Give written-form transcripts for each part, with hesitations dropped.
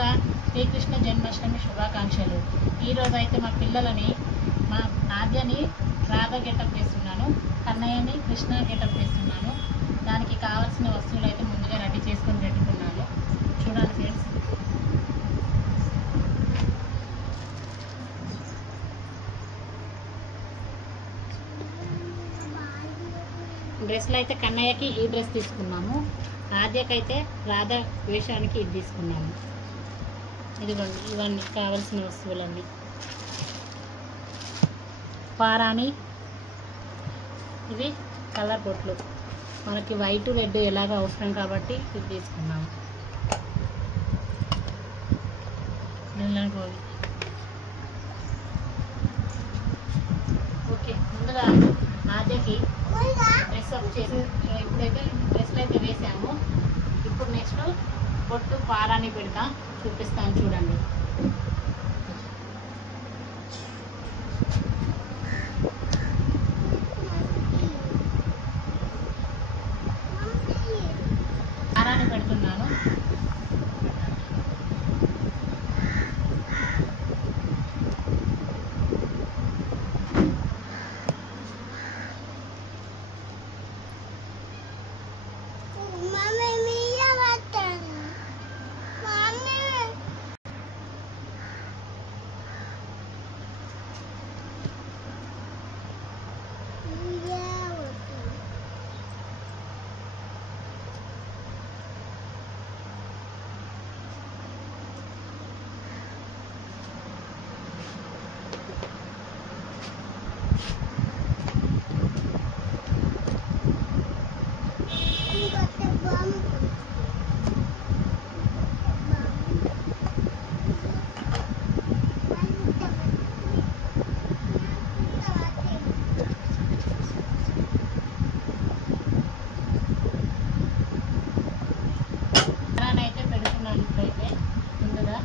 ముందుగా శ్రీకృష్ణ జన్మాష్టమి శుభాకాంక్షలు. ఈరోజు అయితే మా పిల్లలని, మా ఆద్యని రాధ గెటప్ వేస్తున్నాను, కన్నయ్యని కృష్ణ గెటప్ వేస్తున్నాను. దానికి కావాల్సిన వస్తువులు అయితే ముందుగా రెడీ చేసుకొని పెట్టుకున్నాను. చూడండి ఫ్రెండ్స్. డ్రెస్లు అయితే కన్నయ్యకి ఈ డ్రెస్ తీసుకున్నాము, ఆద్యకైతే రాధ వేషానికి ఇది తీసుకున్నాము. ఇదిగోండి, ఇవన్నీ కావలసిన వస్తువులన్నీ. పారాని, ఇవి కలర్ బొట్లు, మనకి వైట్ రెడ్ ఎలాగో అవసరం కాబట్టి ఇది తీసుకున్నాము. ఓకే, ముందుగా ఆద్యకి డ్రెస్ అప్ చేసి ఇప్పుడైతే డ్రెస్లు అయితే వేసాము. ఇప్పుడు నెక్స్ట్ బొట్టు పారాని పెడతా, చూపిస్తాను చూడండి. పారాని పెడుతున్నాను. అయితే పెడుతున్నాను ఇప్పుడైతే ముందుగా.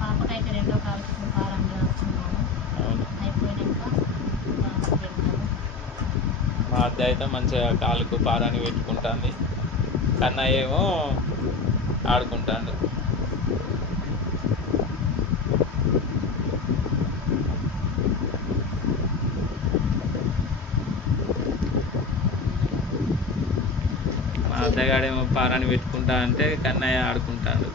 పాపకైతే రెండో కావాల్సిన పారాన్ని రాస్తున్నాను. అయిపోయినాక మా అద్దె అయితే మంచిగా కాలుకు పారాని పెట్టుకుంటుంది, కన్నయ్య ఏమో ఆడుకుంటాడు. మా అద్దగాడేమో పారాని పెట్టుకుంటా అంటే కన్నయ్య ఆడుకుంటాడు.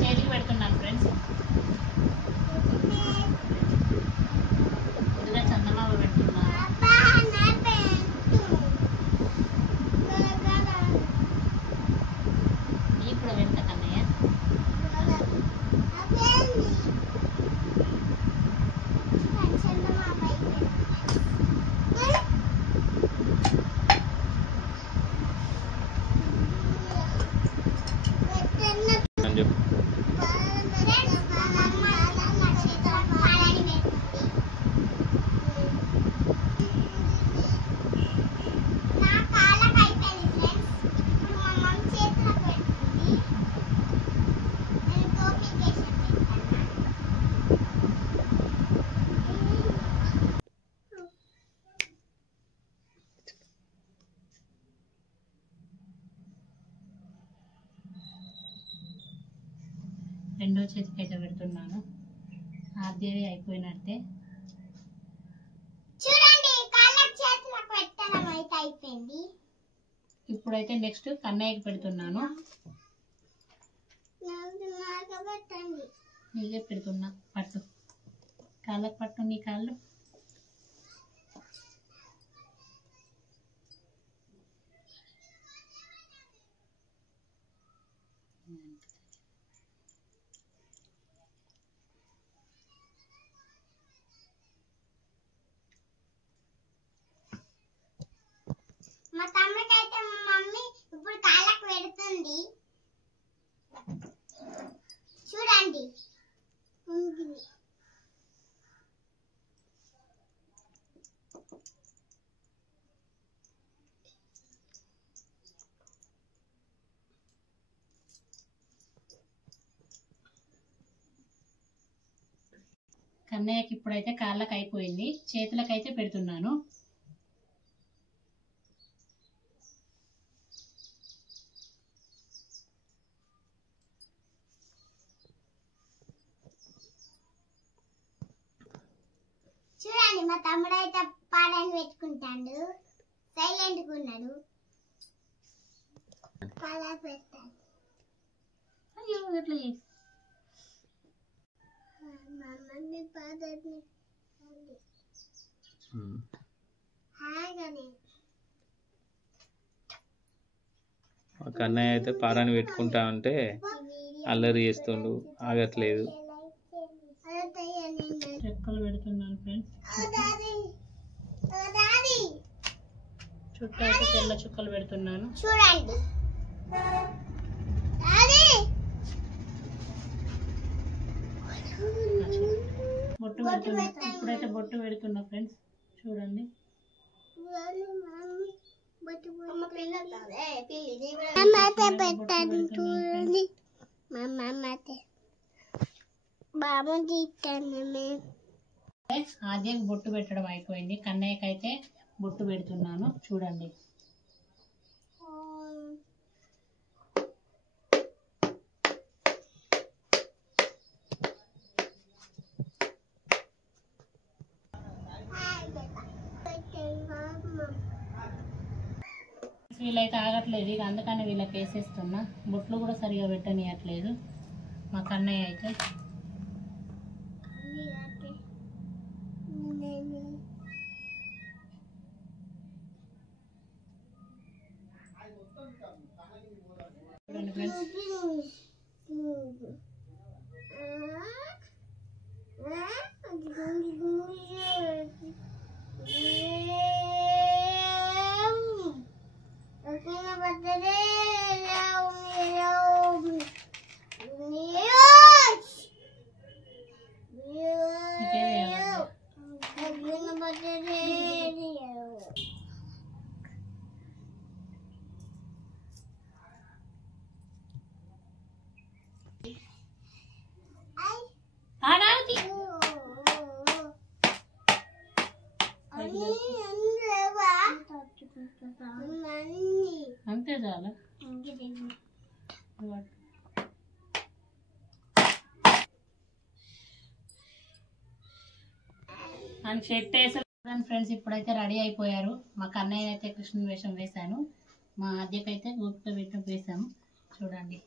చేతికి పెడుతున్నాను ఫ్రెండ్స్. ముందుగా చందమామ పెడుతున్నాను. ఇప్పుడు వెళ్తా కన్నయ్య. అని చెప్పు. రెండో చేతికి అయితే పెడుతున్నాను. ఆద్యవి అయిపోయినట్టే. చూడండి, కాళ్ళ చేతులకు పెట్టడం అయితే అయిపోయింది. ఇప్పుడైతే నెక్స్ట్ కన్నయ్యకి పెడుతున్నాను. నీకే పెడుతున్నా, పట్టు, కాళ్ళకు పట్టు, నీ కాళ్ళు. మా తమ్ముడికైతే మా మమ్మీ ఇప్పుడు కాళ్ళకు పెడుతుంది చూడండి. కన్నయ్యకి ఇప్పుడైతే కాళ్ళకి అయిపోయింది, చేతులకైతే పెడుతున్నాను. చూడండి మా తమ్ముడు అయితే పాడని పెట్టుకుంటాడు, సైలెంట్ గా ఉన్నాడు. కాళ్ళ పెడతాడు. అయ్యో ఎట్లా మమ్మల్ని పాడని హాగానే కన్నయ్య అయితే పారాని పెట్టుకుంటా ఉంటే అల్లరి చేస్తుండు, ఆగట్లేదు. చెక్కలు పెడుతున్నాను ఫ్రెండ్స్. చుట్టూ అయితే తెల్ల చుక్కలు పెడుతున్నాను. చూడండి బొట్టు పెడుతున్నా, ఇప్పుడైతే బొట్టు పెడుతున్నా ఫ్రెండ్స్. చూడండి ఆద్యకి బొట్టు పెట్టడం అయిపోయింది, కన్నయ్యకైతే బొట్టు పెడుతున్నాను. చూడండి వీళ్ళైతే ఆగట్లేదు, ఇక అందుకని వీళ్ళకి వేసేస్తున్నా. బొట్లు కూడా సరిగా పెట్టనియట్లేదు మా కన్నయ్య అయితే. చూడండి ఫ్రెండ్స్, అంతే చాలా అని షర్ట్ వేసాను ఫ్రెండ్స్. ఇప్పుడైతే రెడీ అయిపోయారు. మా కన్నయ్య అయితే కృష్ణుని వేషం వేశాను, మా ఆద్యకైతే గోపిక వేషం వేసాము. చూడండి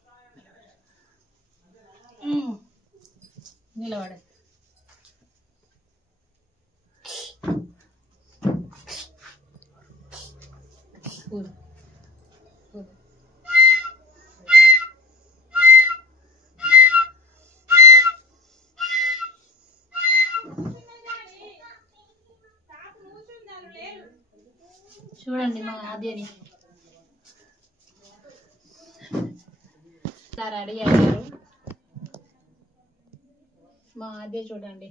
నిలబడే చూడండి మా ఆద్యని రెడీ అయ్యారు. మా ఆద్య చూడండి